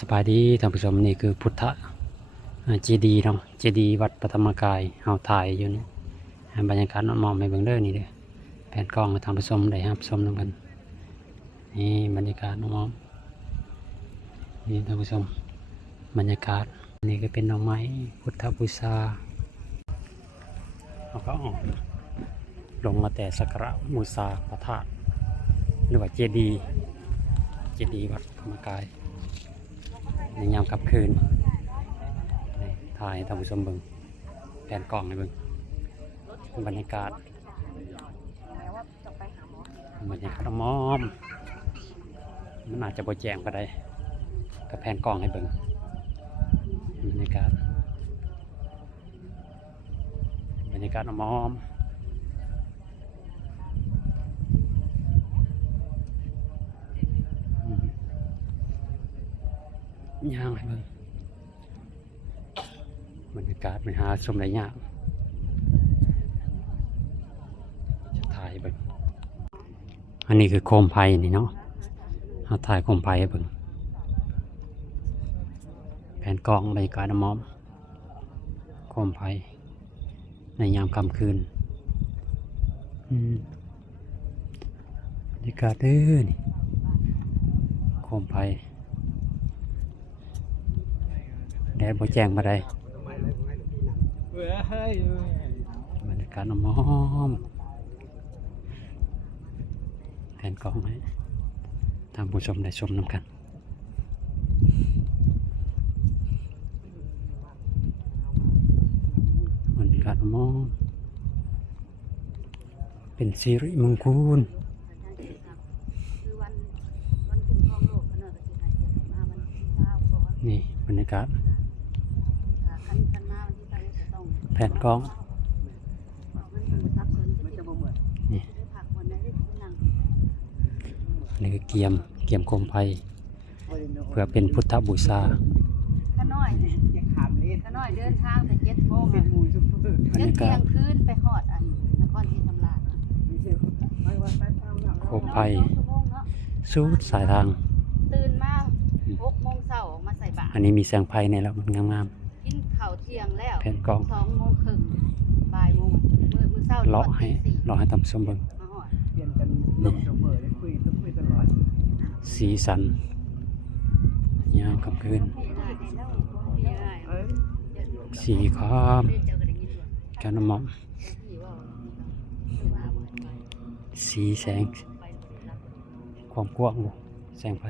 สบายดีท่านผู้ชมนี่คือพุทธเจดีย์เนาะเจดีย์วัดพระธรรมกายเฮาถ่ายอยู่นี่บรรยากาศมองให้เบิ่งเด้อนี่เด้อแผนกล้องให้ท่านผู้ชมได้รับชมนำกันนี่บรรยากาศมองนี่ท่านผู้ชมบรรยากาศนี่ก็เป็นดอกไม้พุทธบูชาแล้วก็ลงมาแต่สักการะบูชาพระธาตุหรือว่าเจดีย์วัดธรรมกายในยามค่ำคืนถ่ายท่านผู้ชมเบิ่งแผนกล้องให้เบิ่งบรรยากาศมอมมันอาจจะบ่แจ้งปานใดกับแผนกล้องให้เบิ่งบรรยากาศมอมย่างให้เบิ่งบรรยากาศมันหาชมได้ยากจะถ่ายเบิ่งอันนี้คือโคมไฟนี่เนาะเอาถ่ายโคมไฟให้เบิ่งแผนกล้องบรรยากาศมอมโคมไฟในยามค่ำคืนบรรยากาศเด้อนี่โคมไฟแดดบ่แจ้งมาได้บรรยากาศมอมแผนกล้องให้ท่านผู้ชมได้ชมนำกันบรรยากาศมอมเป็นสิริมงคลนี่บรรยากาศแผนกล้องนี่คือเกียมโคมไฟเพื่อเป็นพุทธบูชาข้าน้อยเดินทางแต่7 โมงเที่ยงคืนไปฮอดอันนครศรีธรรมราชโคมไฟสูดสายทางตื่นมา6 โมงเช้ามาใส่บาตรอันนี้มีแสงไฟในแล้วมันงามกินข้าวเที่ยงแล้วแผนกล้อง2 โมงครึ่งบ่ายโมงมื้อเช้าเลาะให้ท่านผู้ชมเบิ่งสีสันยามค่ำคืนสีขาวแก้วน้ำมอมสีแสงความกว้างแสงไฟ